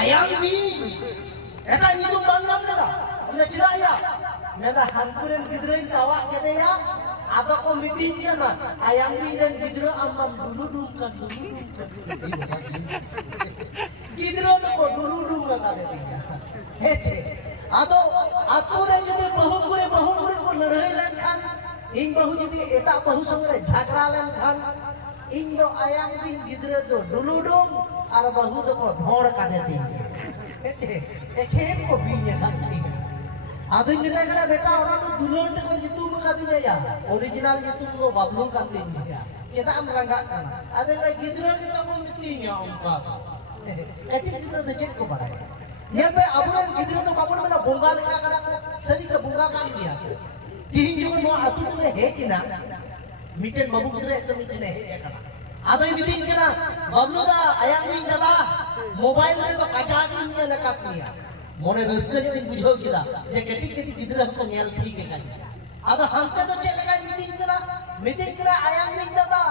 ayang bing eta nyutung bangdam dah anda cina ya meda hankuren gidrein tawa kede ya ada ko meeting kana ayang bing dan gidre amam dulu kan gidre to ko dulu la kade dia heche ado ature jadi bahu ko ladahi len kan ing bahu jadi eta bahu sange jhagra len kan ing do ayang bing gidre do dulu ar bahu do ko dhor kade dia heche ekhe ko binya kan ado kita kana beta orang tu dulur te ko jitu maka dia ya original jitu ko bablung kan dia kita am rangga kan ado ka gidre kita ko mitinya umpa kati gidre do cek ko bara ya be aburan gidre do kapur mena bonga leka kana sari ka bonga kan dia tihin jo no atu te hejina miten babu gidre to mitine he kana ado mitin kana bablu da ayang bing da mobile re to kaja din ne leka kiya mone raska je bujhau kida je keti gidre ko nyal thik kan ado hante to che leka mitin kana ayang bing da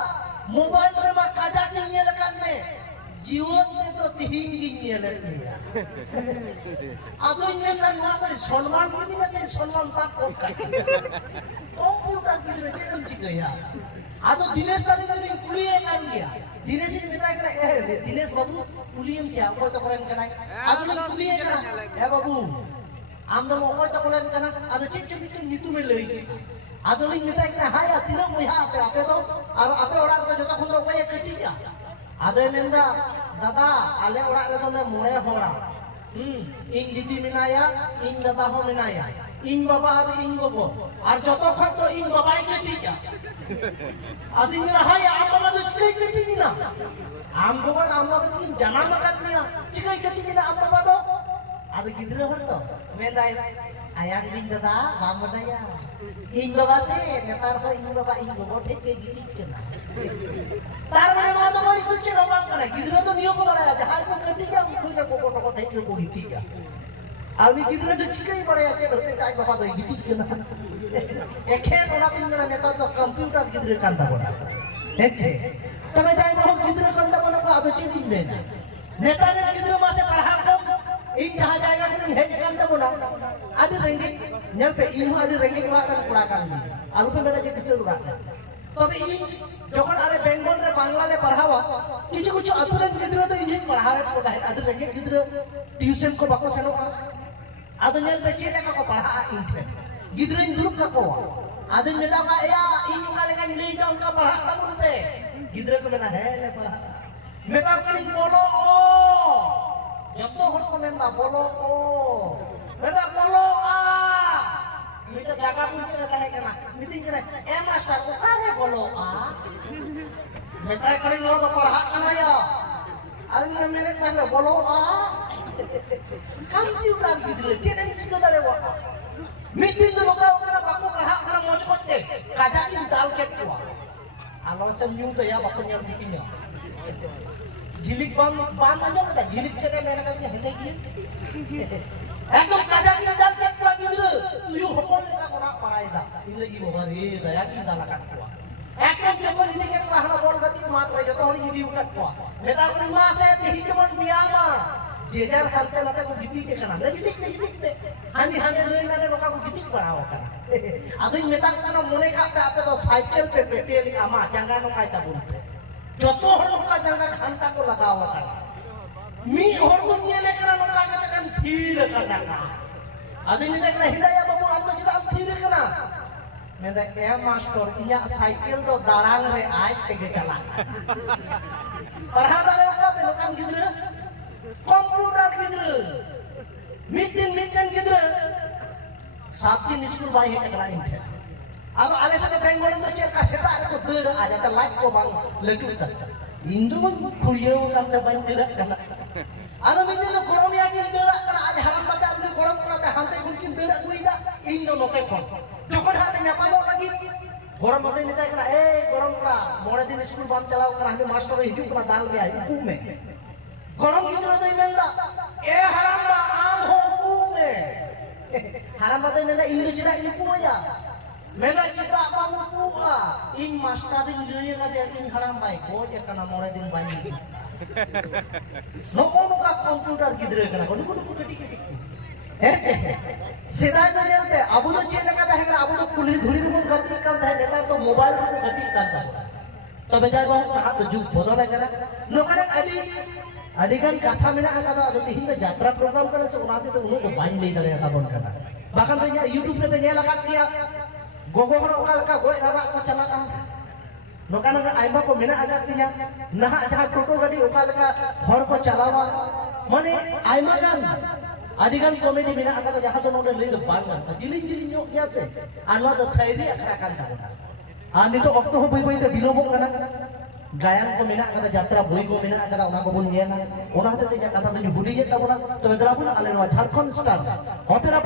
mobile re ma kaja din ne leka me जीवन में तो तीन गिनिए लेते हैं आदमी में ना ना तो सम्मान भी नहीं करते सम्मान तक को करते कंप्यूटर की रेजिस्ट्रेशन की गया आदो दिनेश का दिन पुलिस काम किया दिनेश ने मिला कर दिनेश बाबू पुलिस से आपको तो करें करना आदो ने पुलिस करना है बाबू आम तो आपको तो करें करना आदो चेक चेक चेक नीतू में ले आदो ने मिला कर हाय तीनों मुहा आपे तो और आपे ओड़ा को जो खुद को ये कटी जा ada menda dada ale orang itu na mulai orang ing didi minaya ing dada ho minaya ing bapa ada ing gobo ar joto khoi to ing bapa ke tika adi mila hai am baba to chikai ke tika na am baba to jana makan niya chikai ke tika na am baba to ada gidre hor to menda ayang ing dada bam badaya ing baba se netar ko ing baba ing gobo thik ke giri kena तार में मानो बड़ी कुछ रोमांच करे किधर तो neo को बड़ा जहाज को कटी क्या कुछ को को थे को हिती क्या अभी किधर जो चिकई बड़े आके होते काय बाबा तो हिती के ना एखे ओना तीन ना नेता तो कंप्यूटर किधर कांता बड़ा हेचे तमे जाय को किधर कांता बड़ा को आदो चिंतिन दे नेता ने किधर मासे पढ़ा को इन जहां जाएगा कि हेज कांता बड़ा आदि रेंगे नेल पे इन आदि रेंगे बड़ा kan आलू पे मेरा जे किसे लगा तबे इन যখন আরে বেঙ্গল রে বাংলালে পড়াওয়া কিছু কিছু আতুরেন গিদ্র তো ইংলিশ পড়াবে পড়া আদু রেঙ্গে গিদ্র টিউশন को बाको सेनो आदु नेल पे चेले का को पढ़ा इंटे गिद्र इन ग्रुप का को आदु नेला का या इन वाले का ले जाओ उनका पढ़ा का बोलते गिद्र को मेना है ले पढ़ा मेरा कनी बोलो ओ जब तो हर को मेंदा बोलो ओ मेरा बोलो आ मिटा जगह पूछे जाता है करना मीटिंग करे ए मास्टर को काहे बोलो आ मेटा करे लो तो पढ़ा करना या आज मैंने कहा बोलो आ कंप्यूटर गिद्रे चेने चिको दले वो मीटिंग लो का ओकरा बाको पढ़ा करना मच करते काजा की दाल के को आलो समझू तो या बाको न्याम मीटिंग झिलिक बाम बाम आजो का झिलिक चेने मैंने कहा हेले की একদম কাজা কি দাল কে কোয়া গিদ্রে তুই হপন লেখা কোনা পড়াইদা ইলে কি বাবা রে দয়া কি দালা কাট কোয়া একদম যখন ইনি কে কোয়া হলো বল গতি মাত রে যত হলি গিদি উকাট কোয়া মেটা কোন মা সে তেহি যেমন বিয়ামা যে যার হালতে লতা কো গিদি কে কানা গিদি হানি হানি রইনা রে লোকা কো গিদি পড়াও কানা আদই মেটা কোন মনে খাতে আপে তো সাইকেল पे पेटेली আমা জাঙ্গা নো কাইতা বলতে যত হল লোকা জাঙ্গা খান্তা কো লাগাও কানা मी और को नेले करा नोका कते kan thir kana adi ni dekna hidaya babu am to am thir kana meda e master inya cycle do darang re ai tege chala padha dale ka belokan gidre computer gidre meeting gidre satkin school bai he kana inte ado ale sate bengol do cel ka seta ko deur aja ta light ko bang legu ta indu kuliyo kan ta bain tidak kana ada mini lo korom ya kin berak kana aja haram pada ambil korom kana hantai mungkin berak kuida indo loke kon jokon hale nyapamo lagi korom mate nita kana korom kana more din school bam chalao kana hande master hidup kana dal gaya hukum me korom gidro to imenda haram ba am ho hukum me haram mate nita indo chira ini kuya mena kita kamu kuah ing master din dia kada ing haram baik ko je kana more din banyak ᱱᱚᱜᱼᱚ ᱱᱚᱝᱠᱟ ᱠᱚᱢᱯᱤউᱴᱟর ᱜᱤᱫᱽᱨᱟᱹ ᱠᱟᱱᱟ ᱠᱚ ᱱᱩᱠᱩ ᱠᱟᱹᱴᱤᱡ ᱠᱟᱹᱴᱤᱡ ᱦᱮᱸ ᱪᱮ ᱥᱮᱫᱟᱭ ᱫᱚ ᱧᱮᱞᱛᱮ ᱟᱵᱚ ᱫᱚ ᱪᱮᱫ ᱞᱮᱠᱟ ᱛᱟᱦᱮᱸ ᱠᱟᱱᱟ ᱟᱵᱚ ᱫᱚ ᱠᱩᱞᱦᱤ ᱫᱷᱩᱲᱤ ᱨᱮᱵᱚᱱ ᱜᱟᱛᱮᱜ ᱠᱟᱱ ᱛᱟᱦᱮᱸ ᱱᱮᱛᱟর ᱫᱚ ᱢᱳᱵᱟইल ᱨᱮᱵᱚᱱ ᱜᱟᱛᱮᱜ ᱠᱟᱱ ᱛᱟᱵᱚᱱᱟ ᱛᱚᱵᱮ ᱡᱟᱭ ᱵᱟᱦᱩ ᱱᱟᱦᱟᱜ ᱫᱚ ᱡᱩᱜᱽ ᱵᱚᱫᱚᱞ ᱟᱠᱟᱱᱟ ᱱᱚᱝᱠᱟᱱᱟᱜ ᱟᱹᱰᱤᱜᱟᱱ ᱠᱟᱛᱷᱟ ᱢᱮᱱᱟᱜ ᱟᱠᱟᱫᱟ ᱟᱫᱚ ᱛᱤᱦᱤᱧ ᱫᱚ ᱡᱟᱛᱨᱟ ᱯᱨᱳᱜᱨᱟᱢ ᱠᱟᱱᱟ ᱥᱮ ᱚᱱᱟ ᱛᱮᱫᱚ ᱩᱱᱟᱹᱜ ᱫᱚ ᱵᱟᱹᱧ ᱞᱟᱹᱭ ᱫᱟᱲᱮᱭᱟᱛᱟᱵᱚᱱ ᱠᱟᱱᱟ ᱵᱟᱠᱷᱟᱱ ᱫᱚ ᱤᱧᱟᱹᱜ ᱤᱭᱩᱴᱩᱵᱽ ᱨᱮᱯᱮ ᱧᱮᱞ ᱟᱠᱟᱫ ᱜᱮᱭᱟ ᱜᱚᱜᱚ ᱦᱚᱲ ᱚᱠᱟ ᱞᱮᱠᱟ ᱜᱚᱡ ᱨᱟᱨᱟᱜ ᱠᱚ ᱪᱟᱞᱟᱜᱼᱟ ᱱᱚᱝᱠᱟᱱᱟᱜ ᱟᱭᱢᱟ ᱠᱚ ᱢᱮᱱᱟᱜ ᱟᱠᱟᱫ ᱛᱤᱧᱟ ᱱᱟᱦᱟᱜ ᱡᱟᱦᱟᱸ ᱴᱳᱴᱳ ᱜᱟᱹᱰᱤ ᱚᱠᱟ ᱞᱮᱠᱟ ᱦᱚᱲ ᱠᱚ ᱪᱟᱞᱟᱣᱟ ᱢᱟᱱᱮ ᱟᱭᱢᱟ ᱜᱟᱱ ᱟᱹᱰᱤᱜᱟन ᱠᱚᱢᱮᱰᱤ ᱢᱮᱱᱟᱜ ᱟᱠᱟᱫᱟ ᱡᱟᱦᱟᱸ ᱫᱚ ᱱᱚᱰᱮ ᱞᱟᱹᱭ ᱫᱚ ᱵᱟᱝ ᱜᱟᱱᱚᱜᱼᱟ ᱡᱤᱞᱤᱧ ᱡᱤᱞᱤᱧ ᱧᱚᱜ ᱜᱮᱭᱟ ᱥᱮ ᱟᱨ ᱱᱚᱣᱟ ᱫᱚ ᱥᱟᱭᱨᱤ ᱟᱠᱷᱲᱟ ᱠᱟᱱ ᱛᱟᱵᱚᱱᱟ ᱟᱨ ᱱᱤᱛᱚᱜ ᱚᱠᱛᱚ ᱦᱚᱸ ᱵᱟᱹᱭ ᱵᱟᱹᱭᱛᱮ ᱵᱤᱞᱚᱢᱚᱜ ᱠᱟᱱᱟ ᱜᱟᱭᱟᱱ ᱠᱚ ᱢᱮᱱᱟᱜ ᱟᱠᱟᱫᱟ ᱡᱟᱛᱨᱟ ᱵᱳᱭ ᱠᱚ ᱢᱮᱱᱟᱜ ᱟᱠᱟᱫᱟ ᱚᱱᱟ ᱠᱚᱵᱚᱱ ᱧᱮᱞᱟ ᱚᱱᱟ ᱦᱚᱛᱮᱡ ᱛᱮ ᱤᱧᱟᱹᱜ ᱠᱟᱛᱷᱟ ᱫᱚᱧ ᱦᱩᱰᱤᱧᱮᱫ ᱛᱟᱵᱚᱱᱟ ᱛᱚᱵᱮ ᱫᱮᱞᱟ ᱵᱚᱱ ᱟᱞᱮ ᱱᱚᱣᱟ ᱡᱷᱟᱲᱠᱷᱚᱸᱰ ᱥᱴᱟᱨ ᱚᱯᱮᱨᱟ